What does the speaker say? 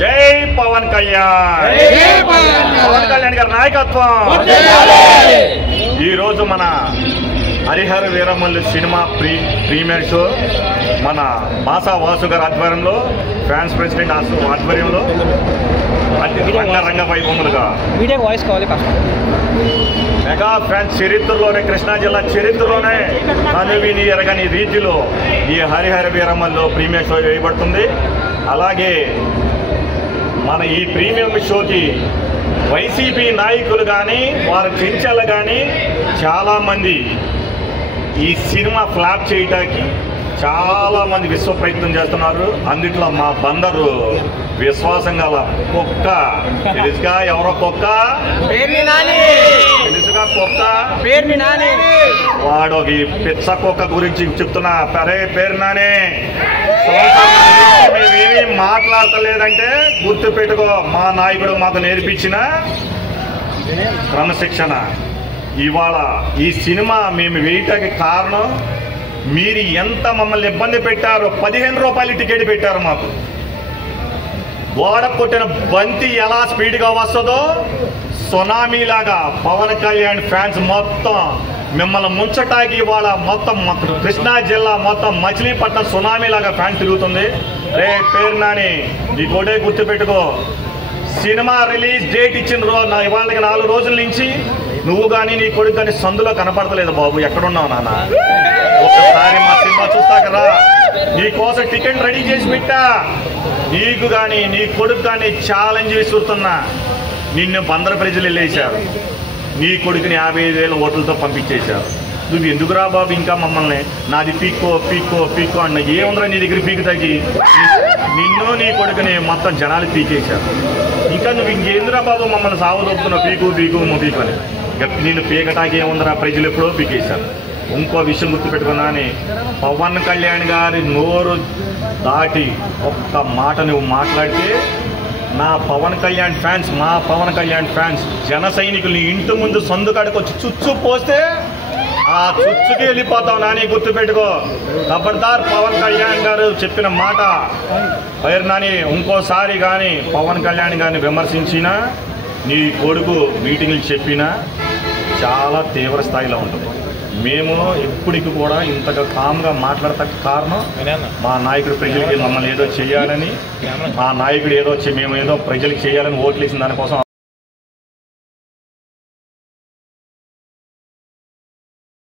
జై పవన్ కళ్యాణ్, పవన్ కళ్యాణ్ గారి నాయకత్వం. ఈరోజు మన Harihara Veeramallu cinema premiere show మన బాసా వాసు గారి ఆధ్వర్యంలో, ఫ్రాన్స్ ప్రెసిడెంట్ ఆధ్వర్యంలో రంగ వైభవములుగా మెగా ఫ్రాన్స్ చరిత్రలోనే, కృష్ణా జిల్లా చరిత్రలోనే కనువిని ఎరగని రీతిలో ఈ హరిహర వీరమల్లు ప్రీమియర్ షో వేయబడుతుంది. అలాగే మన ఈ ప్రీమియం షోకి వైసీపీ నాయకులు కానీ, వారి చెంచాలు కానీ చాలామంది ఈ సినిమా ఫ్లాప్ చేయడానికి చాలామంది విశ్వ ప్రయత్నం చేస్తున్నారు. అందుట్లో మా బందరు విశ్వాసం గల కుక్క, తెలుసుగా ఎవరో కుక్క, తెలుసుగా కుక్క, వాడు ఈ పిచ్చ కుక్క గురించి చెప్తున్నా. అరే పేరు నాని, మేమేమీ మాట్లాడతలేదంటే గుర్తు పెట్టుకో, మా నాయకుడు మాకు నేర్పించిన క్రమశిక్షణ. ఇవాళ ఈ సినిమా మేము వేయటానికి కారణం మీరు ఎంత మమ్మల్ని ఇబ్బంది పెట్టారో. 15 రూపాయలు టికెట్ పెట్టారు మాకు. గోడ కొట్టిన బంతి ఎలా స్పీడ్గా వస్తుందో సునామీలాగా పవన్ కళ్యాణ్ ఫ్యాన్స్ మొత్తం మిమ్మల్ని ముంచటానికి ఇవాళ మొత్తం కృష్ణా జిల్లా మొత్తం మచిలీపట్నం సునామీలాగా ఫ్యాన్స్ తిరుగుతుంది. రే పేరు నాని, ఈ కోటే గుర్తుపెట్టుకో. సినిమా రిలీజ్ డేట్ ఇచ్చిన ఇవాళకి 4 రోజుల నుంచి నువ్వు కానీ నీ కొడుకు కానీ సందులో కనపడతలేదు బాబు. ఎక్కడున్నావు నాన్న? ఒక్కసారి మా సినిమా చూస్తాకరా, నీ కోసం టికెట్ రెడీ చేసి పెట్టా. నీకు కానీ నీ కొడుకు కానీ ఛాలెంజ్ విసురుతున్నా. నిన్ను బందర ప్రజలు వెళ్ళేశారు, నీ కొడుకుని 55,000 ఓట్లతో పంపించేశారు. నువ్వు ఎందుకురా బాబు ఇంకా మమ్మల్ని నాది పీక్కో పీక్కో పీక్కో అన్న. ఏముందిరా నీ దగ్గర పీకు తగ్గి నిన్ను నీ కొడుకుని మొత్తం జనాలు పీకేశారు. ఇంకా నువ్వు ఇంకేందిరా బాబు మమ్మల్ని సావదొప్పుతున్నావు, పీకు పీకు పీకు అని. ఇక నేను పీకటాకి ఏముందిరా, ప్రజలు ఎప్పుడో పీకేశారు. ఇంకో విషయం గుర్తుపెట్టుకున్నాని, పవన్ కళ్యాణ్ గారి నోరు దాటి ఒక్క మాట నువ్వు మాట్లాడితే నా పవన్ కళ్యాణ్ ఫ్యాన్స్, మా పవన్ కళ్యాణ్ ఫ్యాన్స్ జన సైనికులు ఇంటి ముందు సందు కాడికి వచ్చి చుచ్చు పోస్తే ఆ చుచ్చుకి వెళ్ళిపోతావు నాని, గుర్తుపెట్టుకో. ఖబర్దార్ పవన్ కళ్యాణ్ గారు చెప్పిన మాట పేరు నాని ఇంకోసారి కానీ పవన్ కళ్యాణ్ గారిని విమర్శించినా, నీ కొడుకు మీటింగ్లు చెప్పినా చాలా తీవ్ర స్థాయిలో ఉంటుంది. మేము ఇప్పటికి కూడా ఇంతగా కామ్గా మాట్లాడటానికి కారణం మా నాయకుడు ప్రజలకి మమ్మల్ని ఏదో చేయాలని, మా నాయకుడు ఏదో మేము ఏదో ప్రజలకు చేయాలని ఓట్లు వేసిన దానికోసం